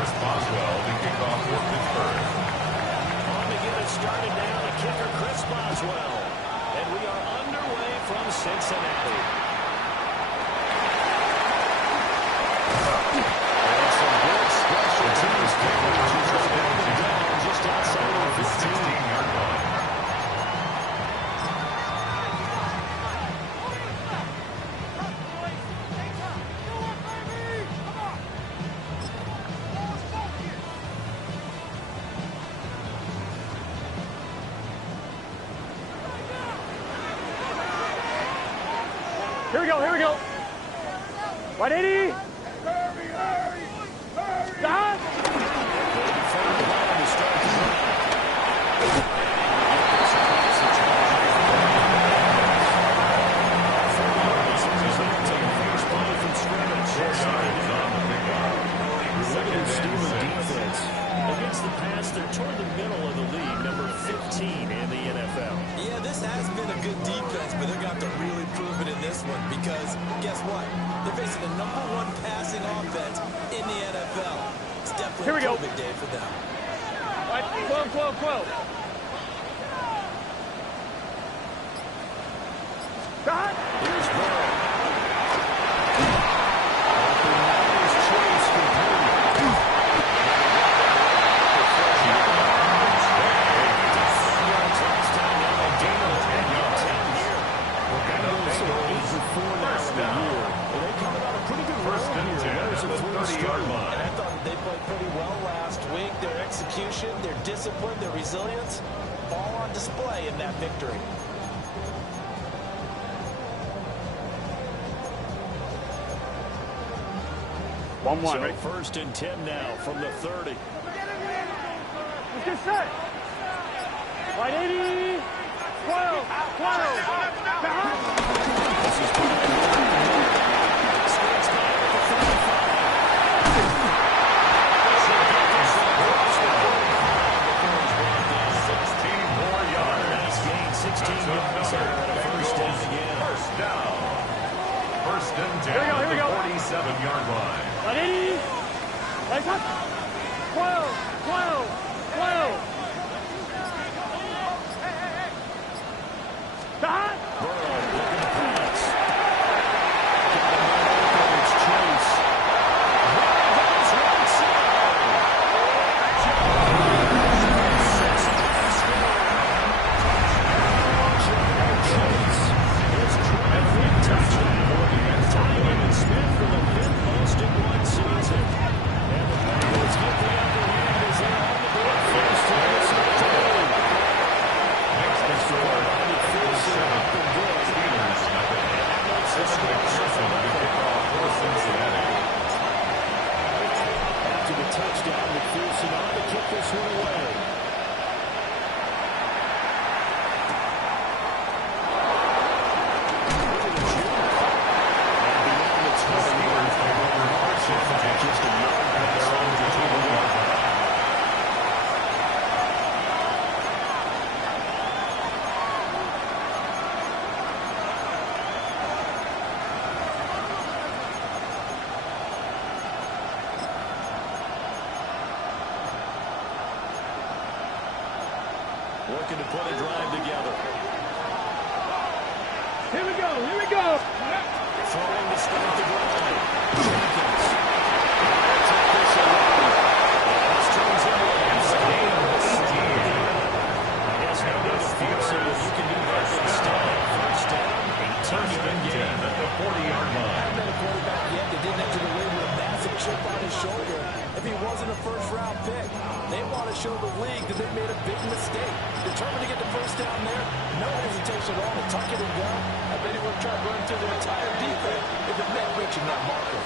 Chris Boswell to kick off for Pittsburgh. On to get it started now, the kicker Chris Boswell. And we are underway from Cincinnati. And some good special teams coverage just outside of the 15-yard line. Here we go. 180. Stop. Against the pass, they're toward the middle of the league, number 15 in the NFL. Yeah, this has been a good defense, but they're going to have to really prove it in this one because, guess what? They're facing the #1 passing offense in the NFL. It's definitely a big day for them. All right, 12. Stop. Here's Burrow. And I thought they played pretty well last week. Their execution, their discipline, their resilience, all on display in that victory. So first and 10 now from the 30. Let's get set. 180. 12. This is First down. Here we go. 47-yard line. 180. Lights up. 12. Stop. Looking to put a drive together. Here we go. Throwing to start the drive. Jenkins. This turns into a game of 18. Yes, no good forcing, but you can do that instead. First down, 18 game at the 40-yard line. I haven't been a quarterback yet that didn't enter the league with a massive chip on his shoulder if he wasn't a first-round pick. They want to show the league that they made a big mistake. Determined to get the first down there. No hesitation at all to tuck it and go. I bet he would try to run through the entire defense if it meant reaching that marker.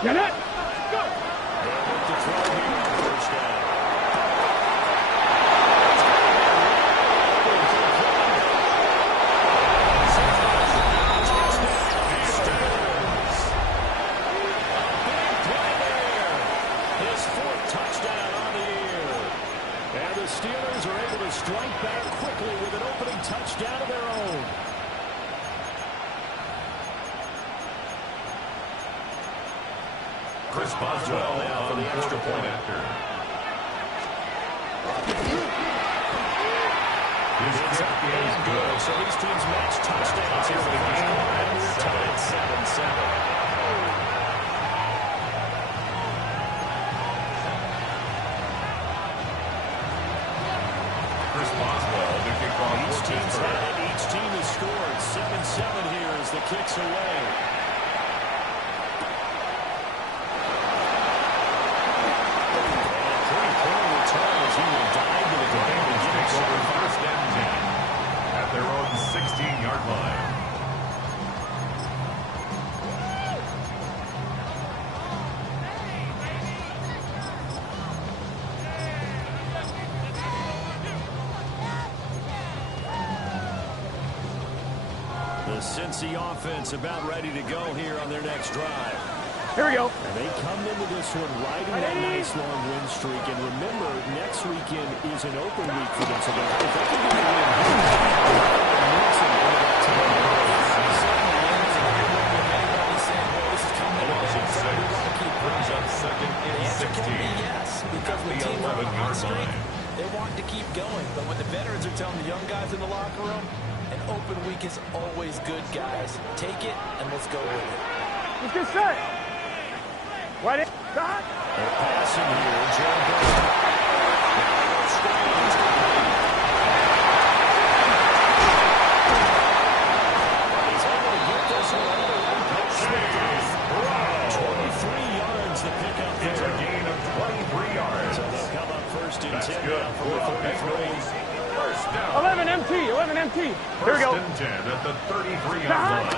Get it. Go. With the throw here, first down. Steelers are able to strike back quickly with an opening touchdown of their own. Chris Chris Boswell now for the extra point after. His kick is good. So these teams match touchdowns here for the game. And we're tied at 7-7. Chris Boswell to kick off. Each team's had it. Each team has scored. 7-7 here as the kick's away. He will dive to the ground and takes over first and 10 at their own 16-yard line. The Cincy offense about ready to go here on their next drive. Here we go. And they come into this one riding that nice long win streak. And remember, next weekend is an open week for them. So if they can get a win Brings up second and 16. Yes, because the team on the hot streak, they want to keep going. But when the veterans are telling the young guys in the locker room, an open week is always good, guys. Take it, and let's go with it. Let's get set. Right in. Stop. They're passing here. Jared Goff. He's able to get this one under one. 23 yards to pick up there. It's a gain of 23 yards. So they'll come up first and 10. That's good for the Bengals. First down. 11 MT. 11 MT. Here we First go. and 10 at the 33-yard line.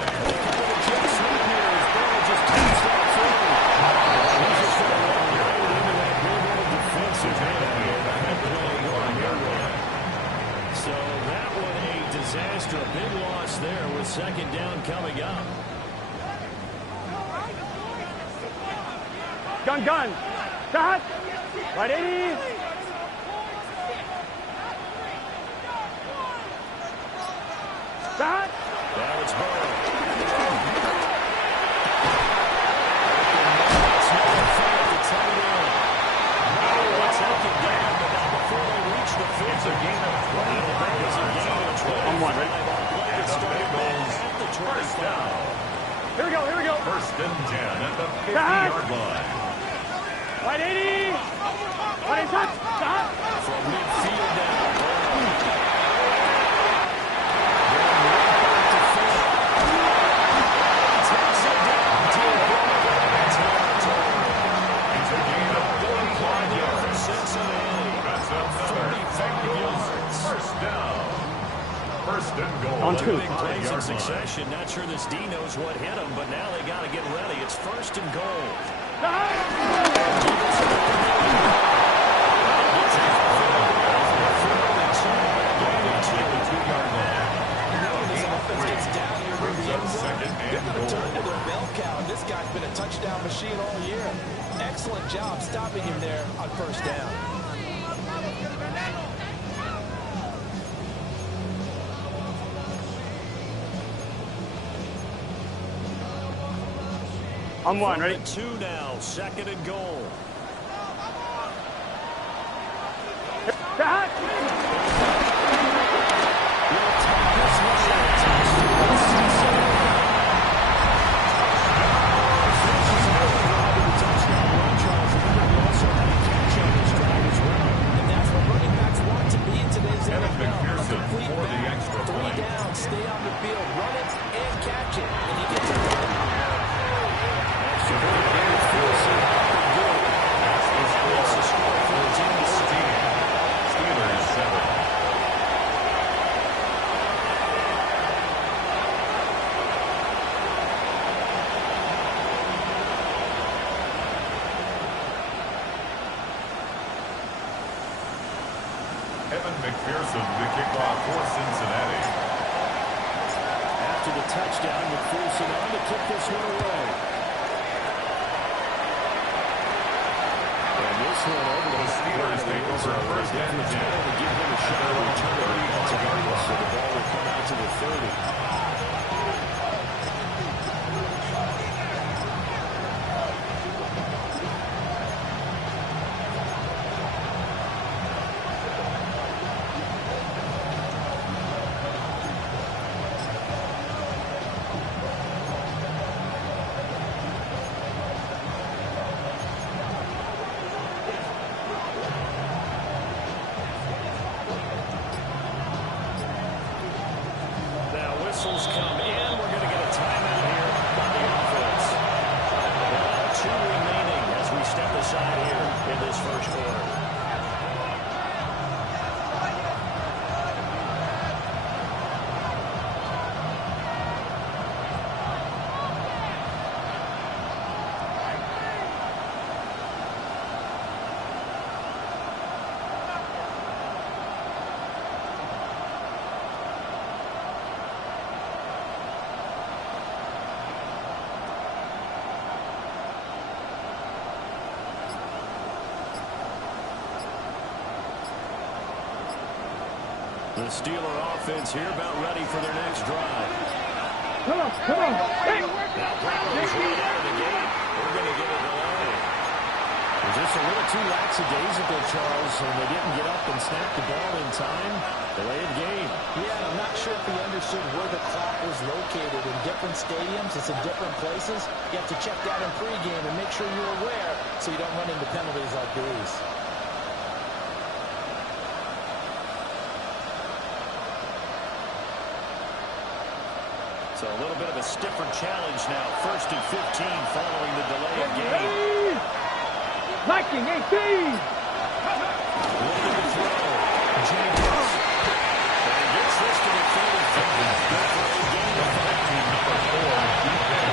So that one a disaster. A big loss there with second down coming up. Gun. Stop. Right 80. Stop. Now it's Burrow. It's a gain of 20. I'm one, right? And the Bengals first down. Here we go. First and 10 at the 50-yard line. Right 80. Right in touch. Stop. From midfield down. It's a gain of 45 yards. Cincinnati. That's another Bengals first down. First and goal. On two. Big plays in succession. Not sure this D knows what hit him, but now they got to get ready. It's first and goal. This guy's been a touchdown machine all year. Excellent job stopping him there on first down. I'm one, ready? 2 now, second and goal. Stop. For the extra 3 point. down, stay on the field, run it and catch it. And he gets it. Steelers 7. Evan McPherson to kick off for Cincinnati. After the touchdown, McPherson on to kick this one away. And this one over The Steelers take over first and 10. to give him a shot at return. So the ball will come out to the 30. whistles come in. We're going to get a timeout here by the offense. Well, 2 remaining as we step aside here in this first quarter. The Steeler offense here about ready for their next drive. Come on, come on. Hey. Now Broncos right out of the gate. We're going to get a delay. Was just a little too lackadaisical, Charles, and they didn't get up and snap the ball in time. Delayed game. Yeah, and I'm not sure if he understood where the clock was located. In different stadiums, it's in different places. You have to check that in pregame and make sure you're aware so you don't run into penalties like these. So a little bit of a stiffer challenge now. 1st and 15 following the delay of game. Viking 18. Looking to throw. Jenkins. And he gets this to the 35. Good for a gain of 5. Number 4.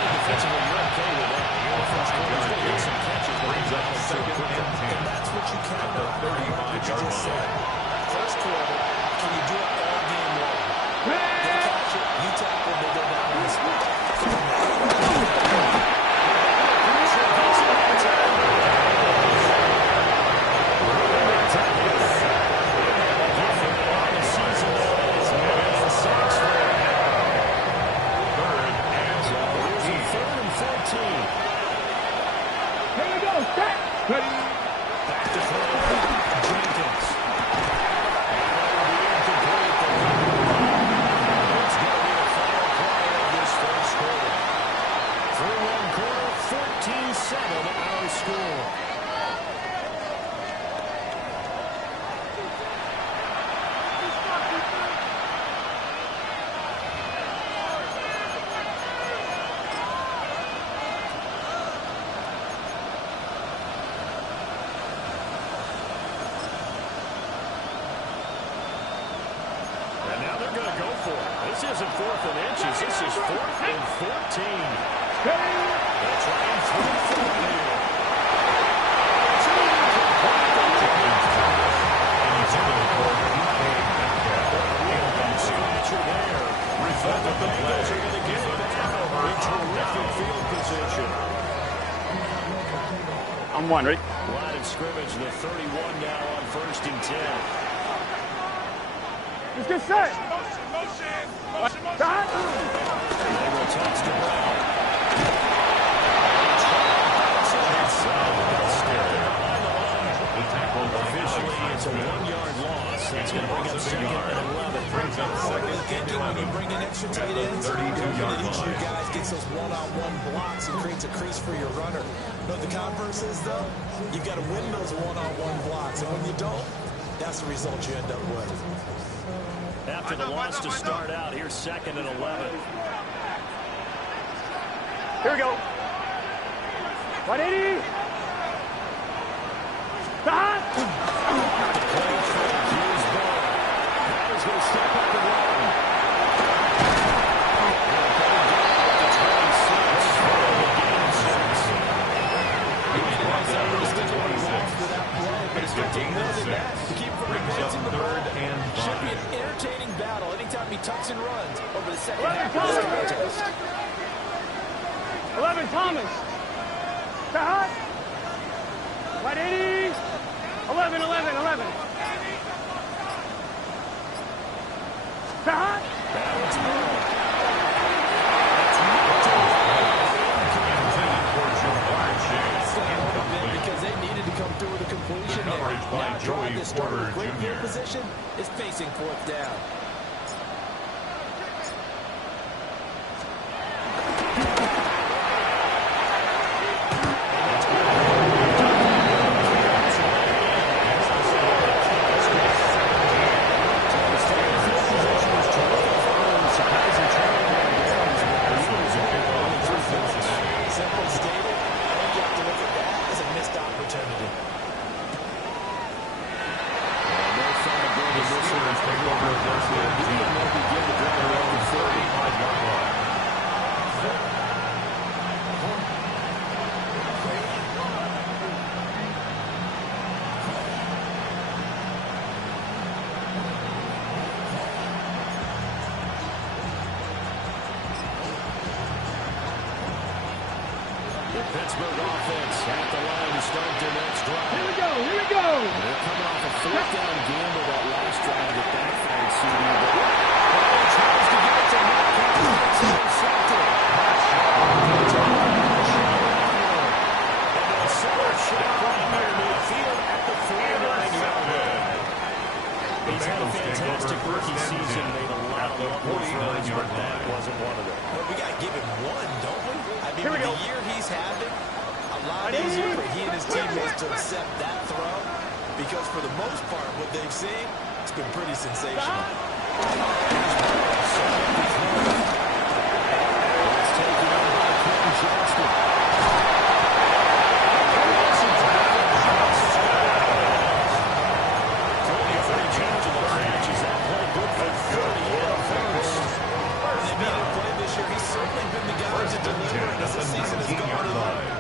Defensively, you're okay with that. Here in the first quarter, he's going to get some catches. Brings up 2nd and 10. And that's what you count on. At the 35-yard line. First quarter, can you do it all game long? They catch it, you tackle, they go down on the spot. Back to throw. Jenkins. It's going to be the final play of this first quarter. Through one quarter, 14-7 our score. And now they're going to go for it. This isn't 4th and inches. This is 4th and 14. They'll try and throw for it here. Scratcher there. But the Bengals are going to get it back in terrific field position. I'm one, ready? Line of scrimmage, the 31 now on 1st and 10. Let's get set. Stop. They will toss to Brown. Officially, it's a 1-yard loss. That's going to bring up 2nd and 11. Brings up 2nd and 11. When you bring in extra tight ends, 32-yard each of you line. guys gets those one-on-one blocks and creates a crease for your runner. But the converse is, though, you've got to win those one-on-one blocks. And when you don't, that's the result you end up with. After the loss to start out, here's 2nd and 11. Here we go. 180. Stop. Hughes ball. Powers going to step up and run. Brings up 3rd and 5. Should be an entertaining battle anytime he tucks and runs over the second half of this contest. 11 Thomas. Stop. 180. 11, 11, 11. Stop. Because they needed to come through with a completion there. Coverage by Now Joey drawing this start Porter with great field Jr. position is facing 4th down. Surprising turnover opportunity. No fun to build this one. Take over this team. They'll begin the drive around the 35-yard line. Pittsburgh offense at the line to start their next drive. Here we go, here we go. They're coming off a fourth down gamble that last drive that backfired CD. Tries to get it to Metcalf. It's intercepted. And they'll set a shot right near midfield at the 49-yard line. He's had a fantastic rookie season, made a lot of lovely throws, but that wasn't one of them. Well, we got to give him one, don't we? I mean, with the year he's having, a lot easier for he and his teammates to accept that throw because for the most part, what they've seen, it's been pretty sensational. It's taken over by Quentin Johnston.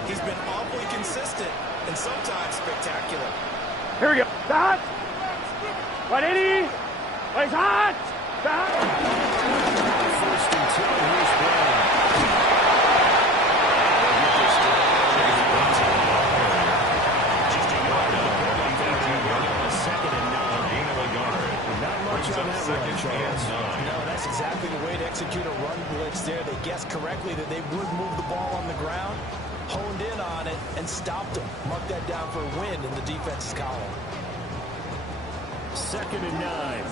He's been awfully consistent and sometimes spectacular. Here we go. Start. 180. Place hot. Start. First and 2. Here's Brown. Just a yard on the second and 9. Gain of a yard. Not much on that second run, Charles. and 9. No, that's exactly the way to execute a run blitz there. They guessed correctly that they would move the ball on the ground, honed in on it, and stopped them. Mark that down for a win in the defense's column. Second and 9.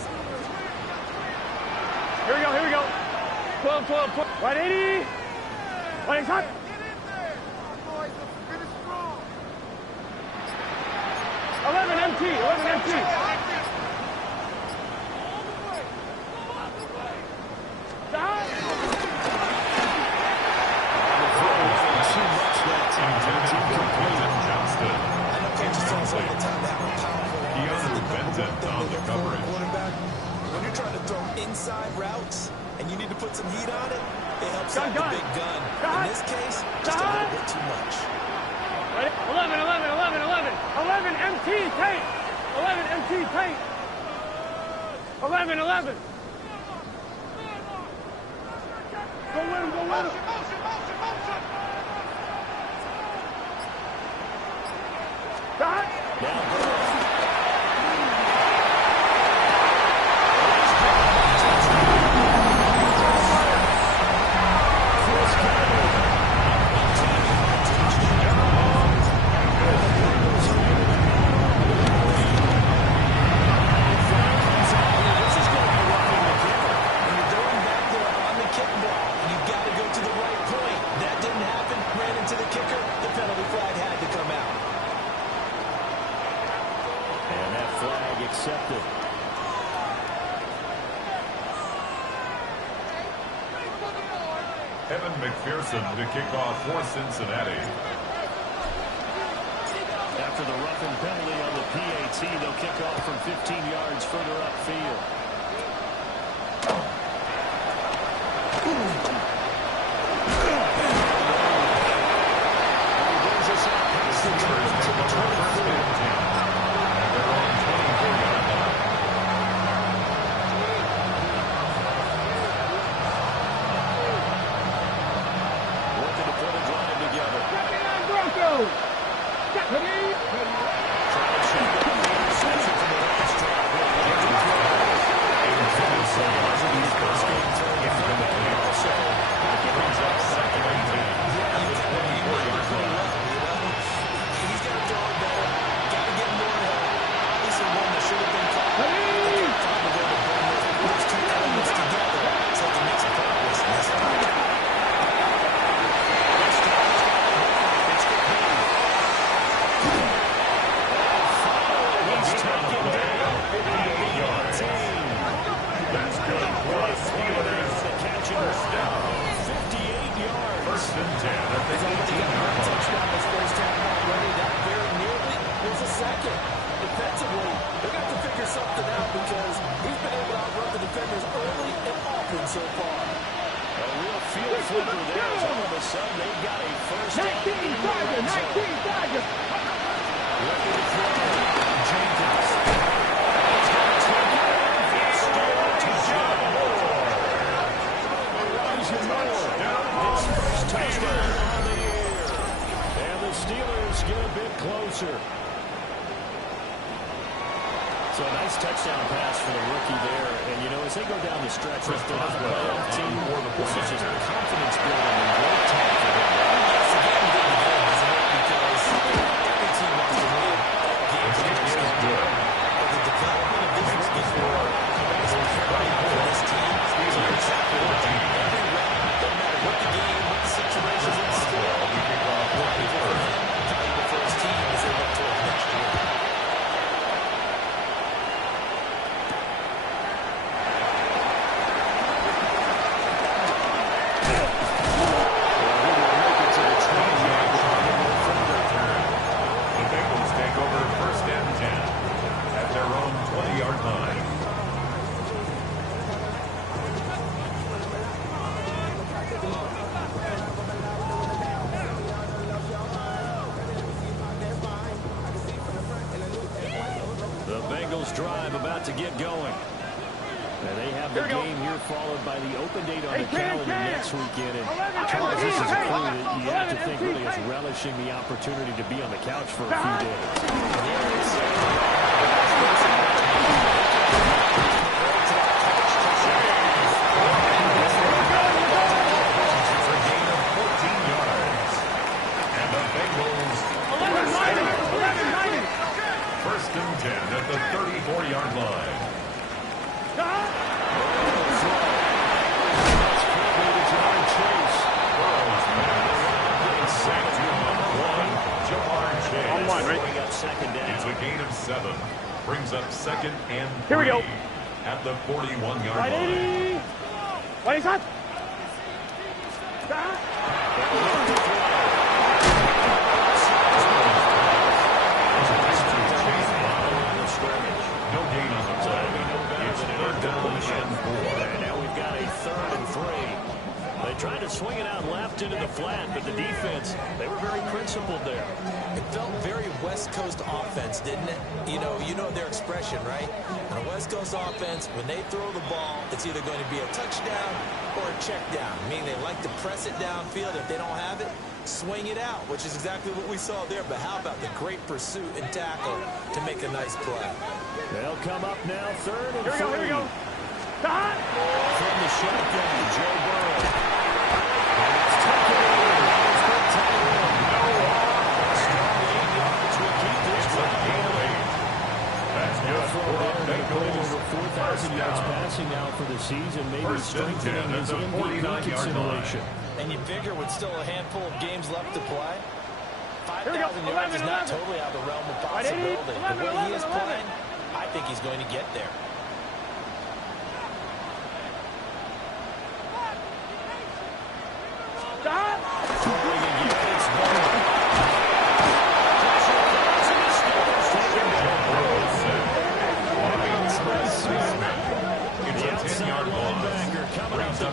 Here we go, here we go. 12, 12, 12. 180. Place hot. 11 MT, 11 MT. Stop. Johnston. I know coaches tell us all the time to have a powerful arm. It's the number one thing on they the look for in a coverage. quarterback. When you're trying to throw inside routes and you need to put some heat on it, it helps Gun, have gun. the big gun. Gun. In this case, just a little bit too much. 11, 11, 11, 11. 11 MT tape. 11 MT tape. 11, 11. Go with him, go with him. Stop. Accepted. Evan McPherson to kick off for Cincinnati. After the roughing penalty on the PAT, they'll kick off from 15 yards further upfield. He brings us out past the 24. second. Defensively, they're going to have to figure something out because he's been able to outrun the defenders early and often so far. A real field flipper there as all of a sudden they've got a first down. 19 Dodgers, 19 Dodgers. Ready to throw. Jenkins. Touchdown on the year. And the Steelers get a bit closer. So a nice touchdown pass for the rookie there. And, you know, as they go down the stretch with the playoff team, this is just confidence building and great time for them. Yes, again, we didn't get it, isn't it? Because every team wants to win all games against this team. But the development of this rookie core is paramount for this team. So you're exactly what you need. Every rep, no matter what the game, what the situations, and the score, valuable for him, valuable for his team as they look towards next year. Drive about to get going. And they have the game here followed by the open date on the calendar next weekend. And Charles, this is a crew that you have to think really is relishing the opportunity to be on the couch for a few days. For a gain of 14 yards. And the Bengals 1st and 10 at the 34-yard line. It's a gain of 7. Brings up 2nd and 3. Here we go. At the 41-yard Right, line. 80. What is that? No gain on the play. It's 3rd down and 4. And now we've got a 3rd and 3. They tried to swing it out left into the flat, but the defense, they were very principled there. It felt very West Coast offense, didn't it? You know their expression, right? On a West Coast offense, when they throw the ball, it's either going to be a touchdown or a check down, meaning they like to press it downfield. If they don't have it, swing it out, which is exactly what we saw there. But how about the great pursuit and tackle to make a nice play? They'll come up now, 3rd and 3. Here we go. From the shotgun, Joe Burrow. Over 4,000 yards passing now for the season, maybe strengthening his MVP consideration. And you figure with still a handful of games left to play, 5,000 yards is not totally out of the realm of possibility. The way he is playing, I think he's going to get there.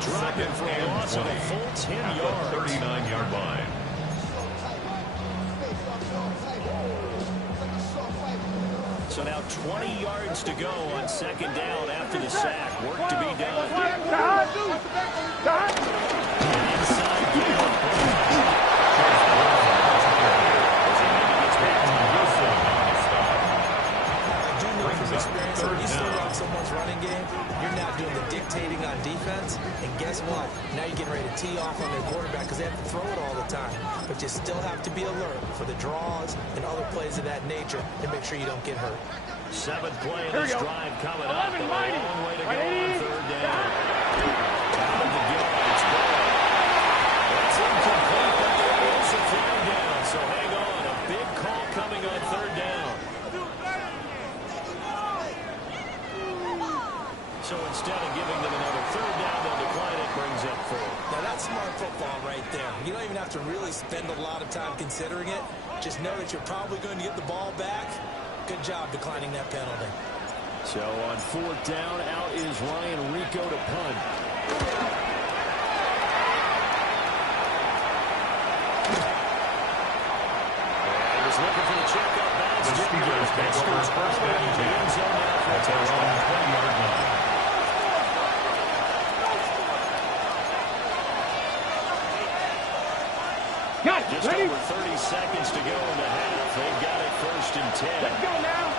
Second and 20 at the 39-yard line. So now 20 yards to go on 2nd down after the sack. Work to be done. Experience. When you slow down someone's running game, you're not doing the dictating on defense. And guess what? Now you're getting ready to tee off on their quarterback because they have to throw it all the time. But you still have to be alert for the draws and other plays of that nature to make sure you don't get hurt. 7th play of this drive coming up. A long way to go on 3rd down. Out of the gate, it's Burrow. That's incomplete. That is a flag down. So hang on. A big call coming on 3rd down. So instead of giving them another 3rd down, they'll decline it, brings up 4th. Now that's smart football right there. You don't even have to really spend a lot of time considering it. Just know that you're probably going to get the ball back job declining that penalty. So on fourth down, out is Ryan Rico to punt. And he's looking for the checkup bounce. The Steelers take over first and 10 at their own 20-yard line. Just over 30 seconds to go in the half. They've got it first and 10. Let's go now.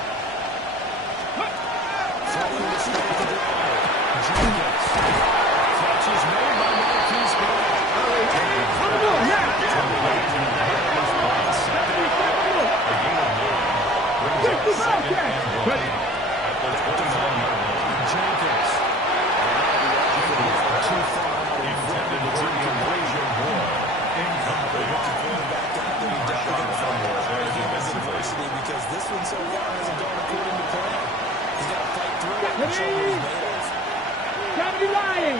Throwing to start the drive. Jenkins. Catch is made by Marquise Brown. Come on, now. Jenkins. Too far out in front of the team conversion. Because this one so far hasn't gone according to plan. He's got to fight through it and show what he's made of. Gravity lying.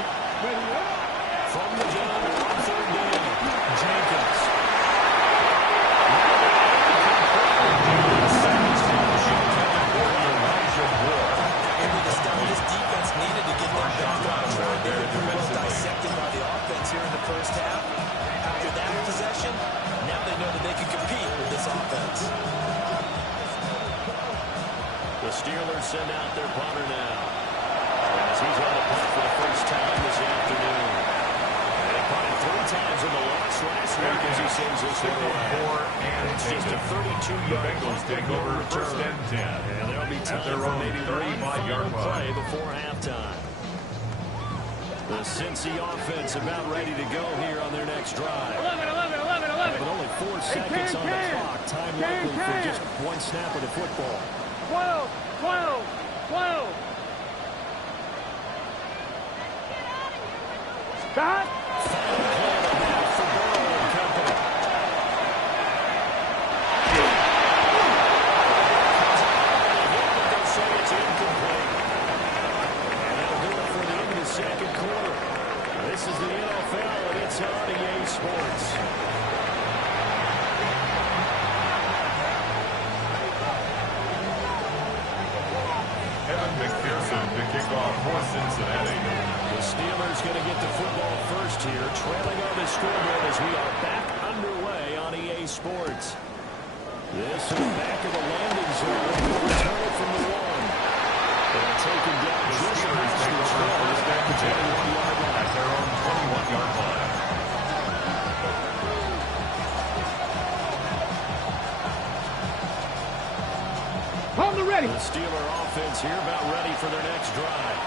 From the gun on third down. Jenkins. Into the style this defense needed to get them back on track. They were pretty well dissected by the offense here in the first half. After that possession, now they know that they can compete with this offense. The Steelers send out their punter now. As he's on the punt for the first time this afternoon. They punted 3 times in the loss last week as he sends this one away. It's just a 32-yard Bengals take over first and 10. And there'll be time their for own maybe 35-yard one play line. before halftime. The Cincy offense about ready to go here on their next drive. 11. But only 4 seconds on the clock. Time likely for just one snap of the football. 12. Stop. Second quarter. This is the NFL, and it's on EA Sports. Evan McPherson to kick off for Cincinnati. The Steelers going to get the football first here, trailing on the scoreboard as we are back underway on EA Sports. This is the back of the landing zone. Return it from the 1. They're taken down just past the 12 at the 21-yard line. At their own 21-yard line. On the ready. The Steeler offense here about ready for their next drive.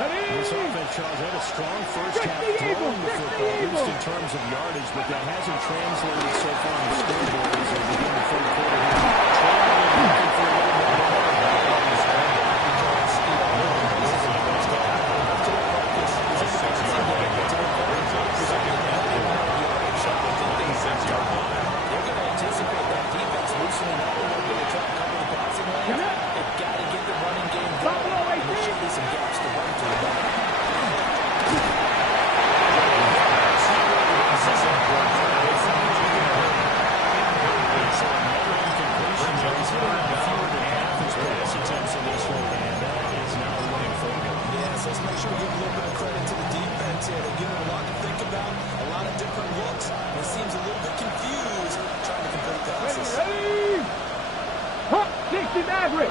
This offense, Charles, had a strong first half throwing the football, at least in terms of yardage, but that hasn't translated so far on the scoreboard as they begin the third quarter here. Trailing and looking for a little more. They're going to anticipate that defense loosening up a little bit to try to cover the passing lane. They've got to get the running game going. And there should be some gaps to run through. So another incompletion. He's hitting on fewer than half his pass attempts in this one, and that is not winning for him. Yeah, so let's make sure we give a little bit of credit to the defense here. They're giving a lot to think about, a lot of different looks. It seems a little bit confused trying to complete passes. Ready. Huh, 60 Maverick.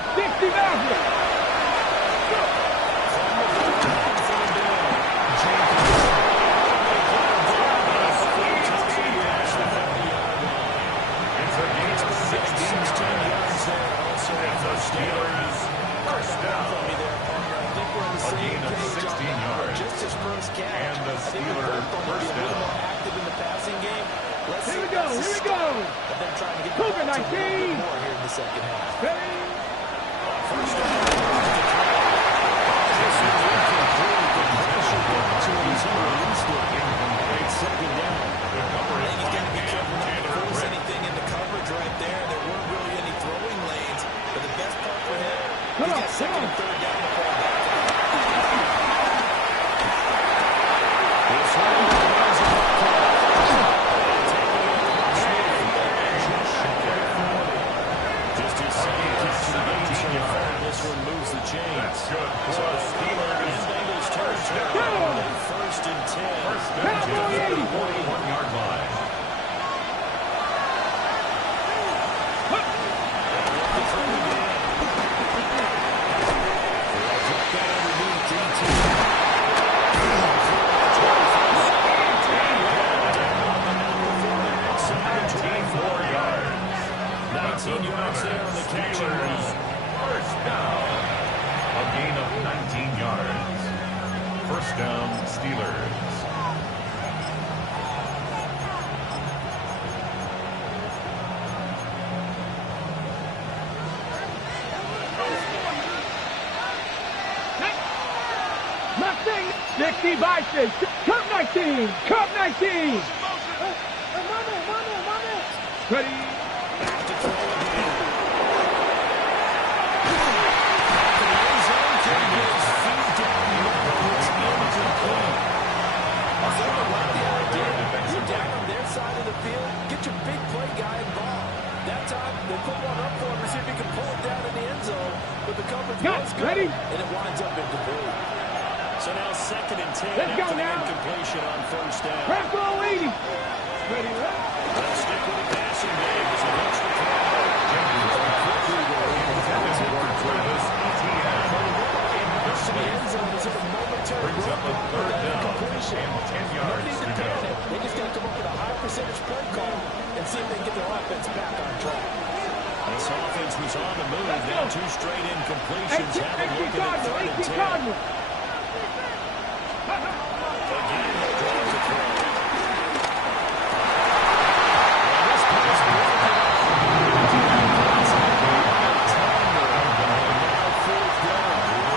Steelers first down. I think we're in the same gain of 16 yards. Just his first catch. And the I think we're Steelers both first going to be a little down. more active in the passing game. Let's Here see we go. if that's the start of them trying to get the ball to a little bit more here in the second half. Ready. First down. This is incomplete. The pressure opportunities he released it. Incomplete. Second down. The number I is think he's got to be careful not to Taylor force Britt. anything into coverage right there. There weren't really any throwing lanes, but the best part for him, he's got second and third down to fall back. This one is a just his second catch of the game this one moves the chains. That's good. So and Bengals turn. First and 10. First and 10 at the 41-yard line. First down. A gain of 19 yards. First down, Steelers. Nothing. 60 by 6. Cup 19. Cup 19. Ready. Get your big play guy involved. That time, they put one up for him to see if he can pull it down in the end zone. But the coverage was good, ready? and it winds up incomplete. So now second and 10. Let's go after now. the incompletion on first down. Press roll 80. Ready, They'll stick with the passing game as he hits the throw. Push to the end zone is a momentary Brings up a third down completion. and 10 No yards need to to go. panic. They just got to come up with a high percentage play call and see if they can get their offense back on track. This offense was on the move. Now two straight incompletions. Have a look at it. Third and 10. Again, they'll drive to throw. And this pass broken up.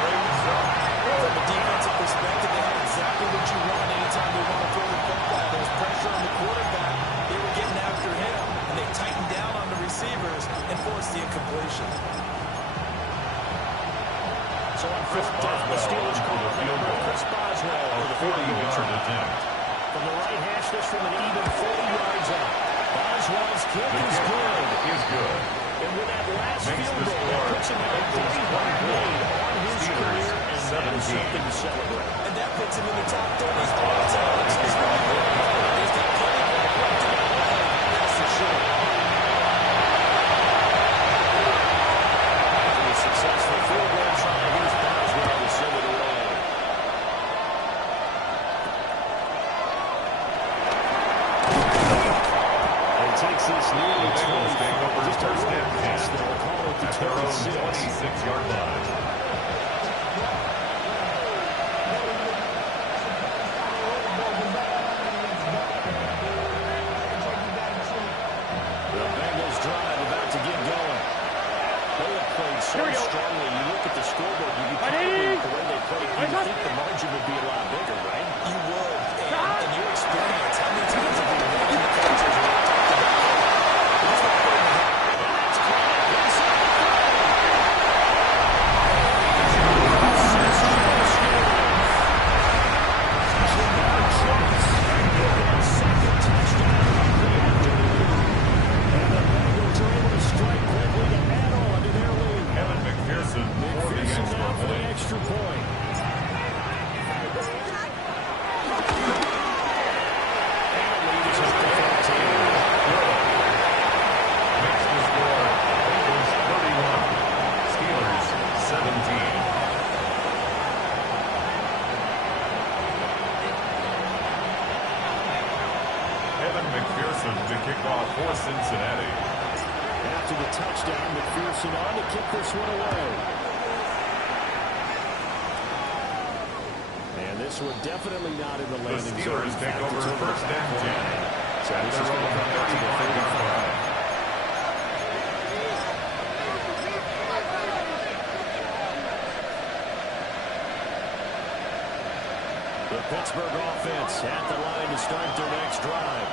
From a defensive perspective, they have exactly what you want anytime they want to throw the football. There's pressure on the quarterback. They were getting after him, and they tightened down on the receivers and forced the incompletion. So on fifth down, the Steelers call on the number of Chris Boswell for the 40-yard attempt. From the right hash, this from an even 40 yards out. Boswell's kick is good. Is good. And with that last Makes field the goal, score that puts him at a 3-1 lead on his Steelers, career, and that is 17. something to celebrate. And that puts him in the top 30 all time. He's really good. He's got plenty of work to do. That's for sure. After a successful field goal try, here's Boswell to send it away. And takes this nearly 20 take over just a first little down. pass there. We'll call it the At their own 26. 26-yard line. The Bengals drive about to get going. They have played so strongly. You look at the scoreboard, you probably, the way they played, you think the margin would be a lot bigger, right? You would. And in your experience, how many times have you run in the coaches and talked about it? They're just not putting it out. And that's caught inside the 30. Second touchdown of the afternoon. And the Bengals are able to strike quickly to add on to their lead. Kevin McPherson for the McPherson extra now for the point. extra point. And the lead is up to 13. Makes the score Bengals 31, Steelers 17. Kevin McPherson to kick off for Cincinnati. After the touchdown, McPherson on to kick this one away. And this one definitely not in the The landing zone. Steelers take over first and 10. So At this their is going to own come back to the 35-yard 35. The Pittsburgh offense at the line to start their next drive.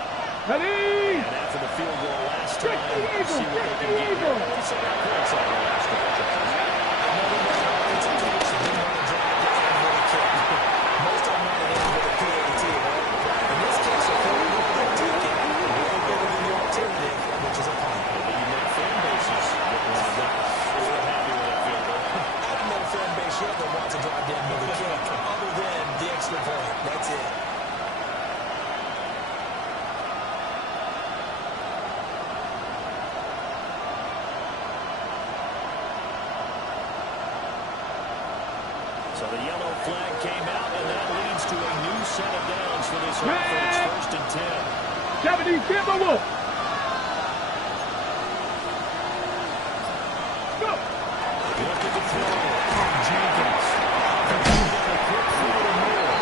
Ready. And after the field goal last time, Check the let's see eagle, what they check can the get eagle. here. Let's see that points on the last drive. Most of them run it in with a PAT, right? In this case, a 40-yard ticket, a little better than the alternative, which is a punt. But you know fan bases that want to go. They're happy with that field goal. So the yellow flag came out, and that leads to a new set of downs for this offense. First and 10. 70, get the wolf. Go. Looking to throw. Jenkins. A quick throw to Moore.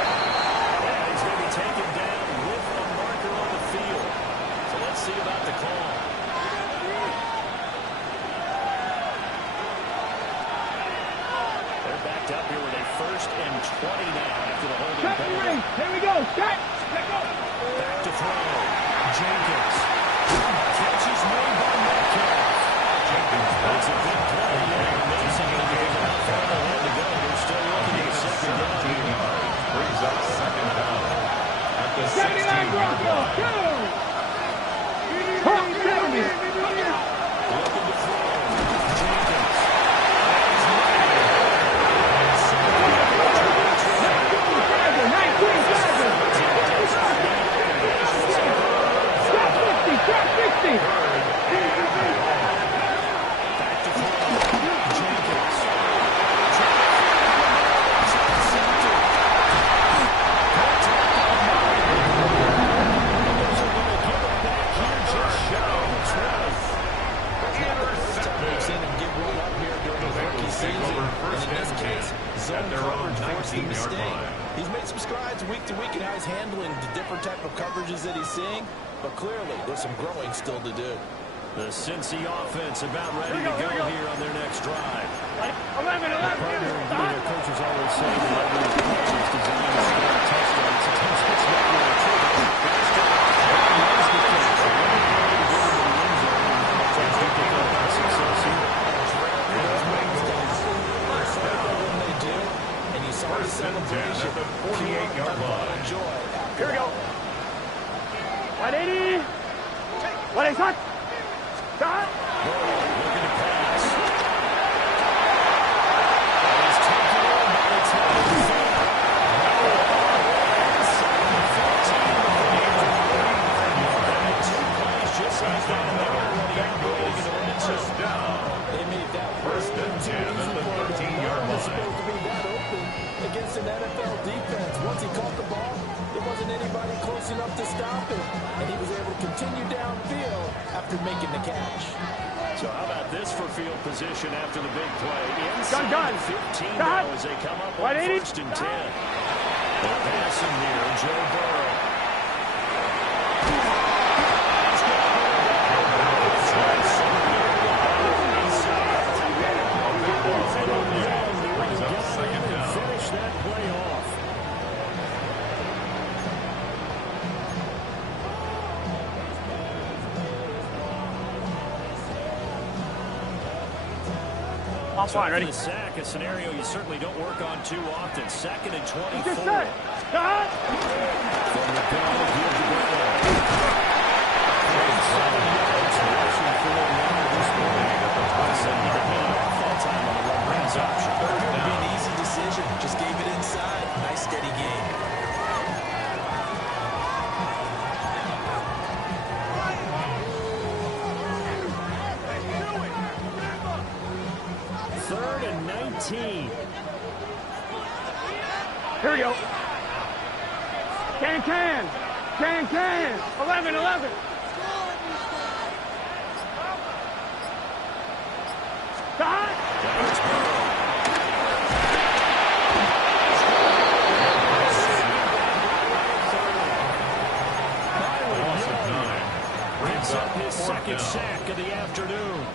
And he's going to be taken down with a marker on the field. So let's see about the call. They're backed up here with a first and 20 now after the holding penalty. Here we go. Set. Let go. Back to throw. Jenkins. Catch is made by Metcalf. Jenkins. That's a big play. Amazing. How far ahead to go. They're still looking at second down. 17 yards. Brings up second down. At the 79 Broncos. Go. Talk 70. Looking to throw. Jenkins. Back to throw. Jenkins. At their own 19-yard line. He's made some strides week to week in how he's handling the different type of coverages that he's seeing, but clearly there's some growing still to do. The Cincy offense about ready to go here on their next drive. 11. Their coaches always say that every play is designed to score a touchdown. It's a tough spot to make a trigger. That's the case. Success here. First and 10 at the 48-yard line. Here we go. 180. 180. Stop. Looking to pass. He's taken on by the top. Two plays just like that. Bengals down. They made that First and 10 at the 13-yard line. supposed to be that open against an NFL defense. Once he caught the ball, there wasn't anybody close enough to stop it, and he was able to continue downfield after making the catch. So how about this for field position after the big play? Inside Gun. 15 now as they come up on 180. first and 10. They're passing here, Joe Burrow. Brings up second down. Finish that play off. I'm fine. Ready? The sack, a scenario you certainly don't work on too often. Second and 24. Get set. Stop. From the gun, here's the ball. 7 yards rushing for this morning at the 27-yard line. That time on the run pass option. It would be an easy decision. Just gave it inside. Nice steady game. Third and 19. Here we go. Can. 11. Stop. Brings up his second sack of the afternoon.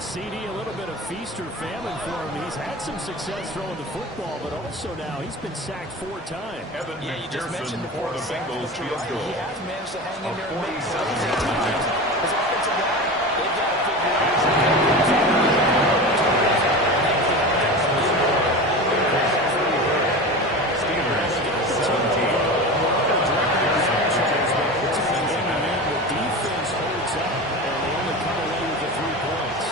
CD, a little bit of feast or famine for him. He's had some success throwing the football, but also now he's been sacked 4 times. Evan Yeah, you just mentioned McPherson for the Bengals field goal. He has managed to hang in there. 47-yard His offensive line, they've got to figure out. Steelers 17. The defense holds up, and they only come away with the 3 points.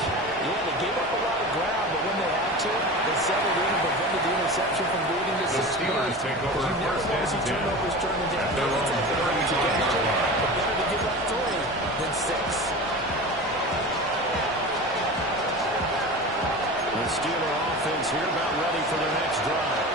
Yeah, they gave up a lot of ground, but when they had to, they settled in and prevented the interception from leading to The 6 Steelers points. take over You never first want to and see 10 turnovers turn into at their own 30-yard line. But better to give up 3 than 6. The the Steeler offense here about ready for their next drive.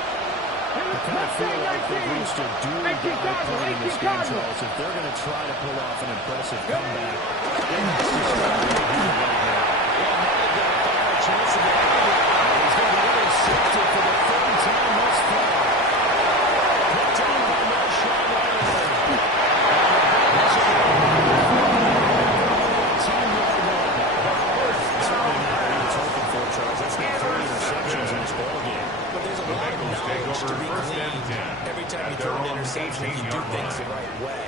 I kind of feel like they've reached a do-or-die point in this game, Charles. If they're going to try to pull off an impressive comeback, it has to start right here, right now. Yeah, now they've got a final chance to get out of it. He's going to be intercepted for the third time thus far. Picked on by Marshawn Lattimore. That's not 3 interceptions in this ballgame. But there's a lot of knowledge to be gleaned every time you throw an interception and you do things the right way.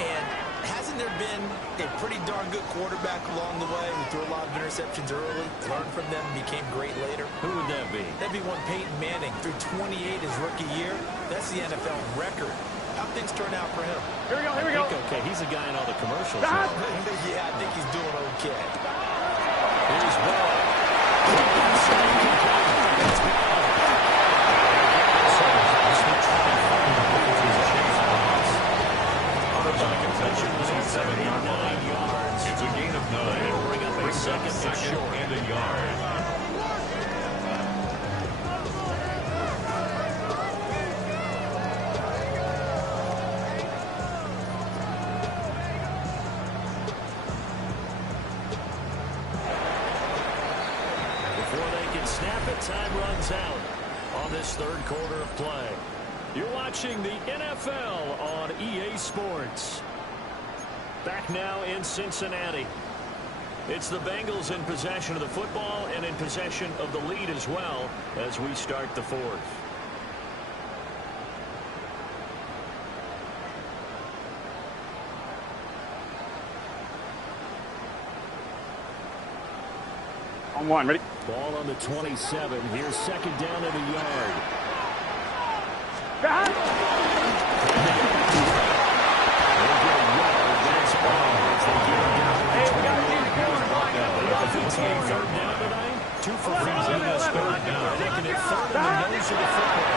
And hasn't there been a pretty darn good quarterback along the way who threw a lot of interceptions early, learned from them, and became great later? Who would that be? That'd be one Peyton Manning. Threw 28 his rookie year. That's the NFL record. How things turn out for him? Here we go, here we go. Okay, he's a guy in all the commercials. Yeah, I think he's doing okay. Here's Ball. It's a gain of 9. Bring up a second and a yard. Before they can snap it, time runs out on this third quarter of play. You're watching the NFL on EA Sports. Back now in Cincinnati. It's the Bengals in possession of the football and in possession of the lead as well as we start the fourth. On one, ready? Ball on the 27. Here's second down at a yard. Behind. Hey, we got to keep going. Third down tonight. 2 for 3 on this third down. Taking it third in the nose of the football.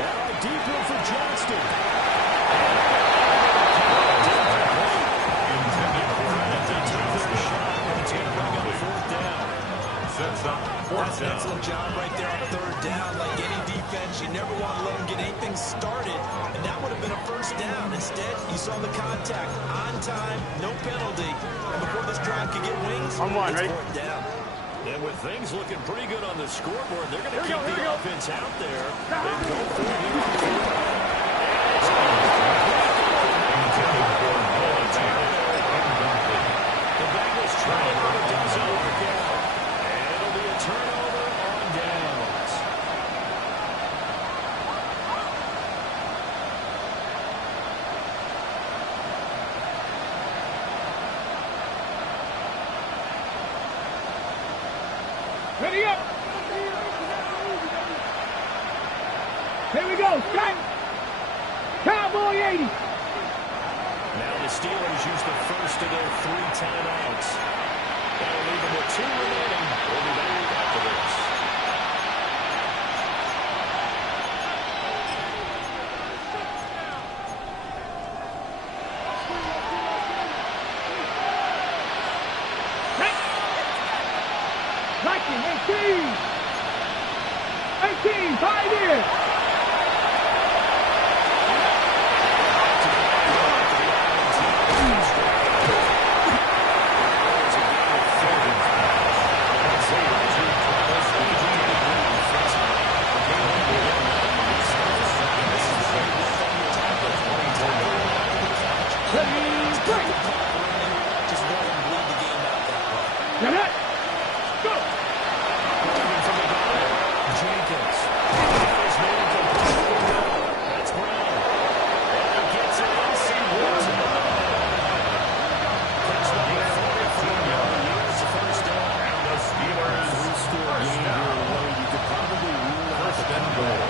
Now deeper for Johnston. That's an excellent job right there on third down. Like any defense, you never want to let them get anything started. And that would have been a first down. Instead, you saw the contact. On time, no penalty. And before this drive could get wings, on one, it's ready? fourth down. And with things looking pretty good on the scoreboard, they're going to keep the offense out there and go for it here. The Bengals trying, but it doesn't work out. And it'll be a turnover on downs. Ready up. Here we go. Strike. Cowboy 80. Now the Steelers use the first of their 3 timeouts. That'll leave them with 2 remaining. We'll be back after this. Lightning, 18, 5 years. Just let him bleed the game out that way. Get it. Go. Jenkins. That's Brown. And he gets it inside. Catch number 44. It's a first down. And the Steelers Three-score game here away. You could probably rule out the goal.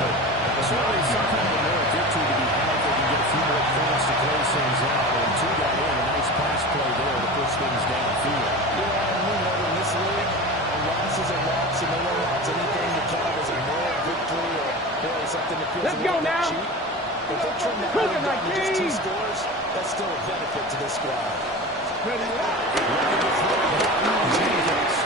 Certainly some kind of more victory to be had. They can get a few more points to close things out. And 2 got in. A nice pass play there to push things downfield. Yeah, and we know in this league, a loss is a loss, and no one wants anything to count as a moral victory or something that feels Let's a go little bit now. cheap. If they trim that Cook down it like to just 2 these. scores, that's still a benefit to this squad. Ready up. Jenkins.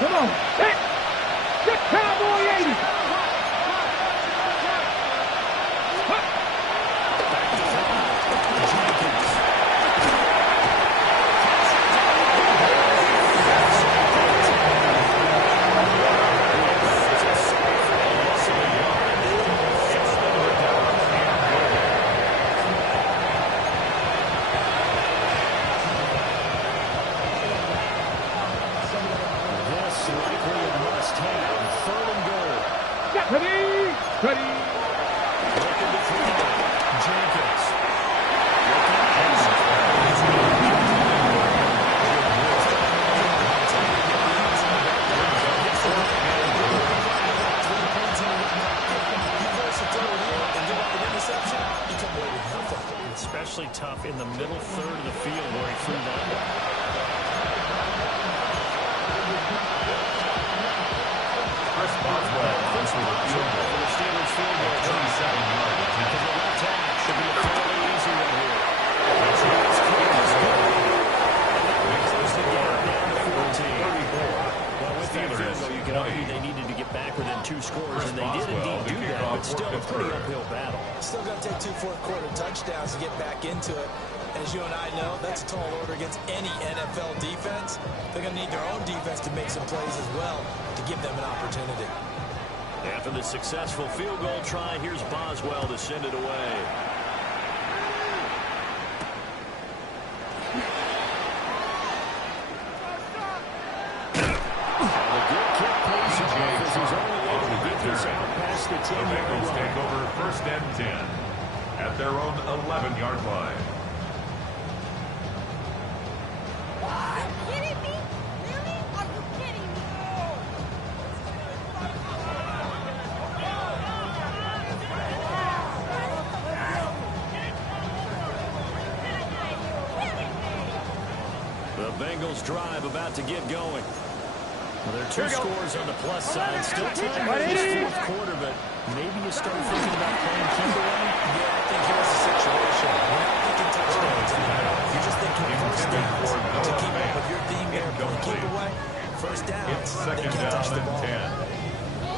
Come on. Hit. Get Cowboy 80. Ready. Especially tough in the middle third of the field where he threw that one. Chris Boswell goes for the field goal. The Steelers field goal. 37-yard attempt. The left half should be a fairly easy one here. That's Close the gap down to 14. 34. Well, with that field goal, you can argue they needed to get back within 2 scores, and they did indeed do that, but still a pretty uphill battle. Still got to take 2 fourth-quarter touchdowns to get back into it. And as you and I know, that's a tall order against any NFL defense. They're going to need their own defense to make some plays as well to give them an opportunity. After the successful field goal try, here's Boswell to send it away. The Bengals take over 1st and 10 at their own 11-yard line. Are you kidding me? Really? Are you kidding me? The Bengals drive about to get going. Well, there are 2 scores on the plus side. Still time in this 4th quarter, but maybe you start thinking about playing keep away. Yeah, I think here's the situation. You're not thinking touchdowns anymore. You're just thinking first downs to keep up with your theme there. Keep away. First downs. It's 2nd can't touch down the ball. and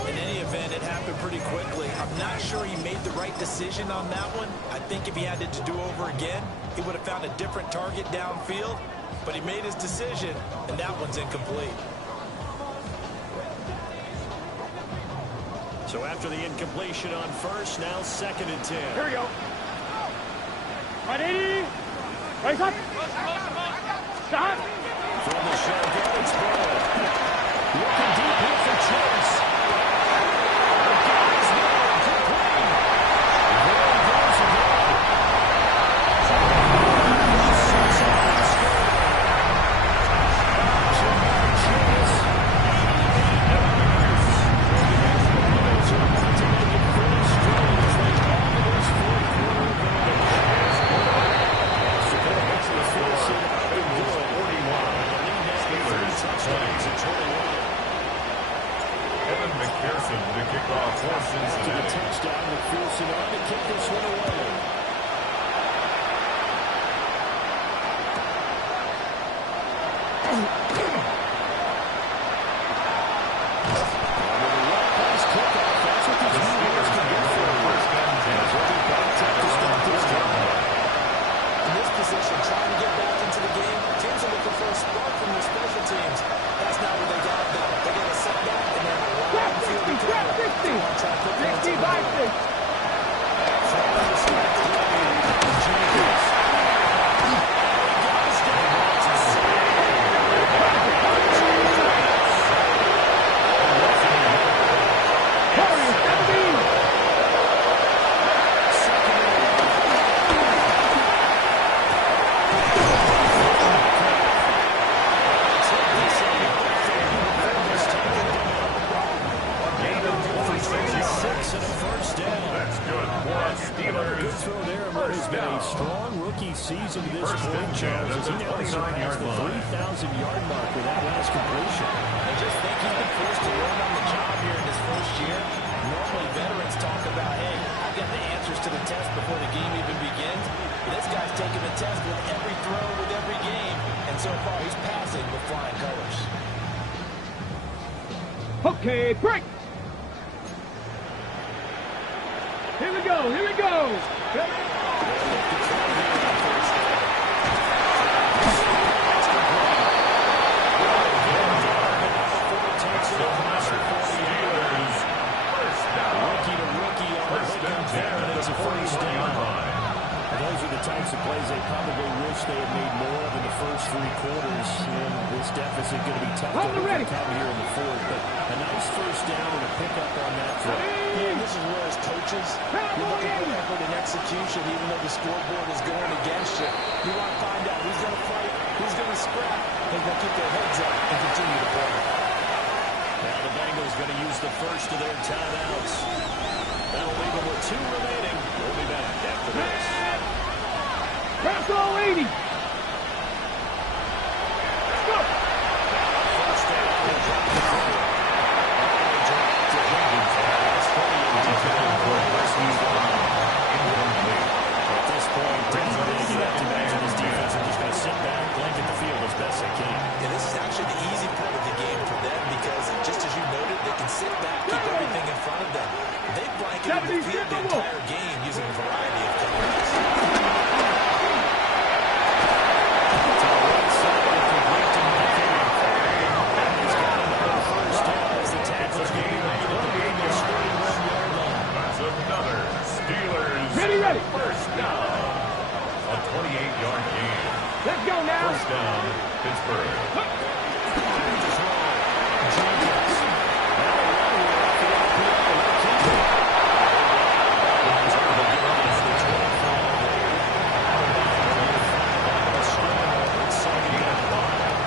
10. In any event, it happened pretty quickly. I'm not sure he made the right decision on that one. I think if he had it to do over again, he would have found a different target downfield. But he made his decision, and that one's incomplete. So after the incompletion on first, now 2nd and 10. Here we go. Ready. Raise up. Stop. From the shotgun, it's Ball. Looking deep here for Chase. The guy's not complete. There goes again. Chase. McPherson to kick off for Cincinnati. Touchdown, McPherson on to kick this one away. In this position, trying to get back into the game, teams are looking for a spark from their special teams. That's not what they got, though. They get a setback and then a long field recovery. 60 by 6. Season to this point, Charles, as he now surpassed the 3,000-yard mark with that last completion. I just think he's been forced to learn on the job here in his first year. Normally, veterans talk about, hey, I get the answers to the test before the game even begins. But this guy's taking the test with every throw, with every game. And so far, he's passing with flying colors. Okay, break. Here we go, here we go. Those are the types of plays they probably wish they had made more of in the first three quarters. And this deficit going to be tough to overcome here in the fourth. But a nice first down and a pickup on that front. Yeah, this is where as coaches, you're looking for effort and execution, even though the scoreboard is going against you. You want to find out who's going to fight, who's going to scrap, who's going to keep their heads up and continue to play. Now the Bengals going to use the first of their timeouts. That'll leave them with 2 remaining. We'll be back after this. Press all 80. Let's go. First down. At this point, you have to imagine this defense are just going to sit back, blanket the field as best they can. And this is actually the easy part of the game for them because, just as you noted, they can sit back, keep everything in front of them. They blanketed the field the entire game using a variety of coverages. Ready. First down. A 28-yard gain. Let's go now. First down, Pittsburgh.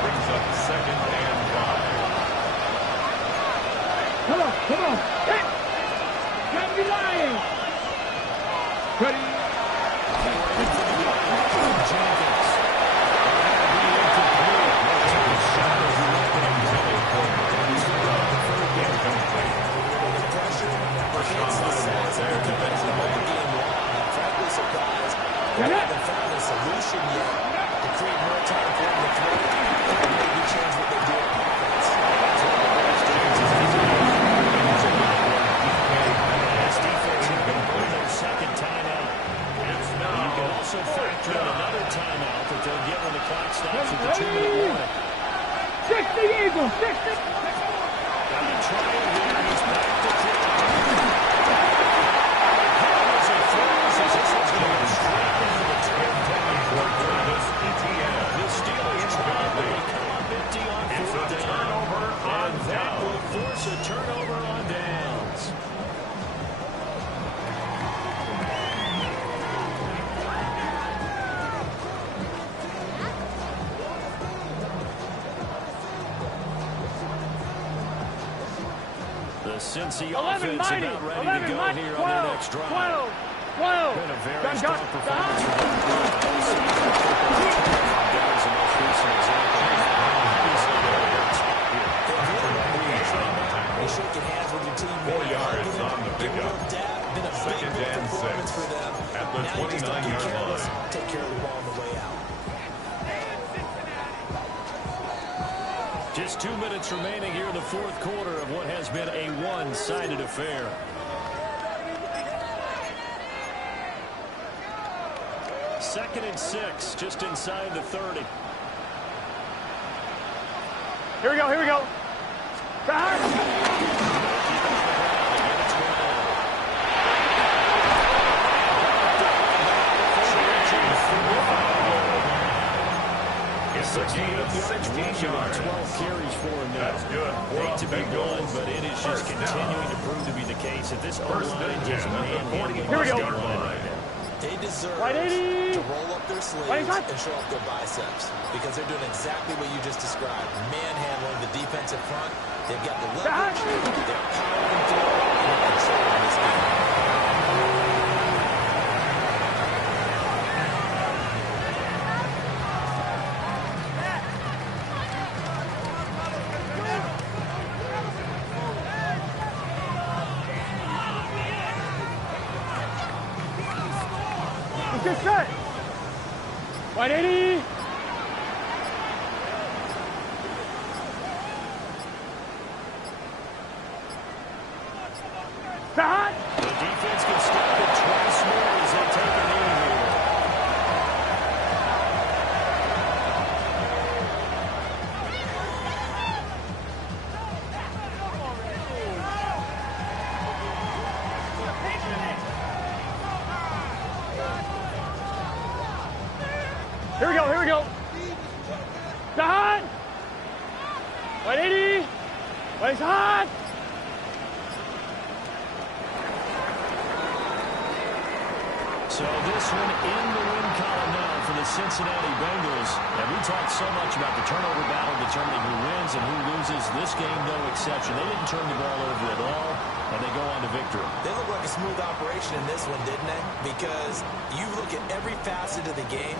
Brings up 2nd and 5. Come on. Hey. Gotta be lying. Ready. Solution yet to create more time for them to throw and maybe change what they do on offense. This defense is going to pull their second timeout. You can also factor in another timeout that they'll get when the clock stops at the 2-minute warning. 60 Eagles, 60. And the trial here is back to throw. As he throws, as this one's going to go straight into the the Steelers try to come up empty on 4th down. And that will force a turnover on downs. The Cincy offense about ready to go here on their next drive. 12. Been a very strong performance from both sides. That is the most recent example. You're shaking hands with your team. 4 yards on the pickup. Been a big 2nd and 6 performance for them. at the 29-yard line. Take care of the ball on the way out. Just 2 minutes remaining here in the fourth quarter of what has been a one-sided affair. Second and 6, just inside the 30. Here we go. It's a gain of 16 yards. 12 carries for him now. That's good. Hate to be blunt, but it is just continuing to prove to be the case that this O-line just manhandling. Here we go. They deserve Right, 80. to roll up their sleeves Right, and show off their biceps because they're doing exactly what you just described. Manhandling the defensive front. They've got the leverage. They're powering through and they're controlling this game. Get set. 180. Hot. 180. Place hot. So this one in the win column now for the Cincinnati Bengals. And we talked so much about the turnover battle determining who wins and who loses. This game, no exception. They didn't turn the ball over at all, and they go on to victory. They look like a smooth operation in this one, didn't they? Because you look at every facet of the game,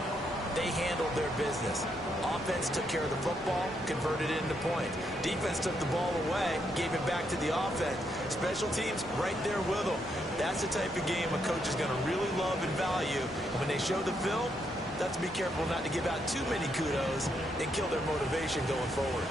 they handled their business. Offense took care of the football, converted it into points. Defense took the ball away, gave it back to the offense. Special teams right there with them. That's the type of game a coach is going to really love and value. And when they show the film, they have to be careful not to give out too many kudos and kill their motivation going forward.